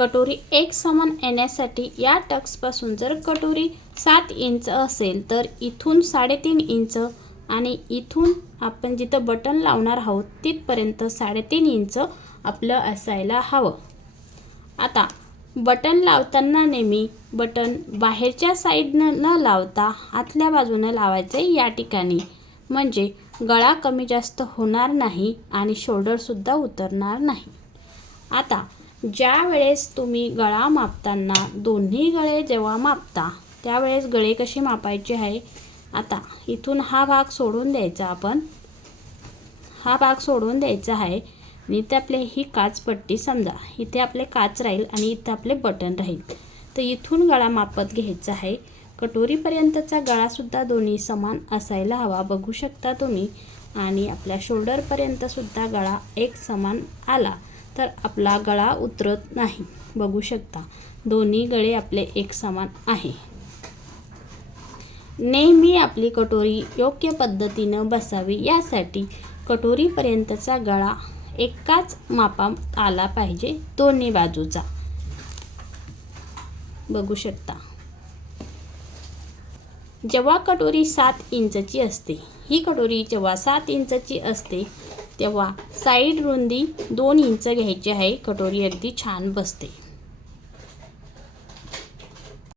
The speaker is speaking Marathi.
कटोरी एक समान येण्यासाठी या टक्सपासून जर कटोरी 7 इंच असेल तर इथून 3.5 इंच आणि इथून आपण जिथं बटन लावणार आहोत तिथपर्यंत 3.5 इंच आपलं असायला हवं। आता बटन लावताना नेहमी बटन बाहेरच्या साईडनं न लावता आतल्या बाजूनं लावायचे या ठिकाणी, म्हणजे गळा कमी जास्त होणार नाही आणि शोल्डरसुद्धा उतरणार नाही। आता ज्या वेळेस तुम्ही गळा मापताना दोन्ही गळे जेव्हा मापता त्यावेळेस गळे कसे मापायचे आहे, आता इथून हा भाग सोडून द्यायचा, आपण हा भाग सोडून द्यायचा आहे आणि इथे आपले ही काचपट्टी समजा इथे आपले काच राहील आणि इथे आपले बटन राहील, तर इथून गळा मापत घ्यायचा आहे। कटोरीपर्यंतचा गळासुद्धा दोन्ही समान असायला हवा, बघू शकता तुम्ही, आणि आपल्या शोल्डरपर्यंतसुद्धा गळा एक समान आला तर आपला गळा उतरत नाही, बघू शकता दोन्ही गळे आपले एक समान आहे। नेहमी आपली कटोरी योग्य पद्धतीनं बसावी यासाठी कटोरीपर्यंतचा गळा एकाच मापात आला पाहिजे दोन्ही बाजूचा, बघू शकता। जेव्हा कटोरी 7 इंचची असते, ही कटोरी जेव्हा 7 इंचची असते तेव्हा साईड रुंदी 2 इंच घ्यायची आहे, कटोरी अगदी छान बसते।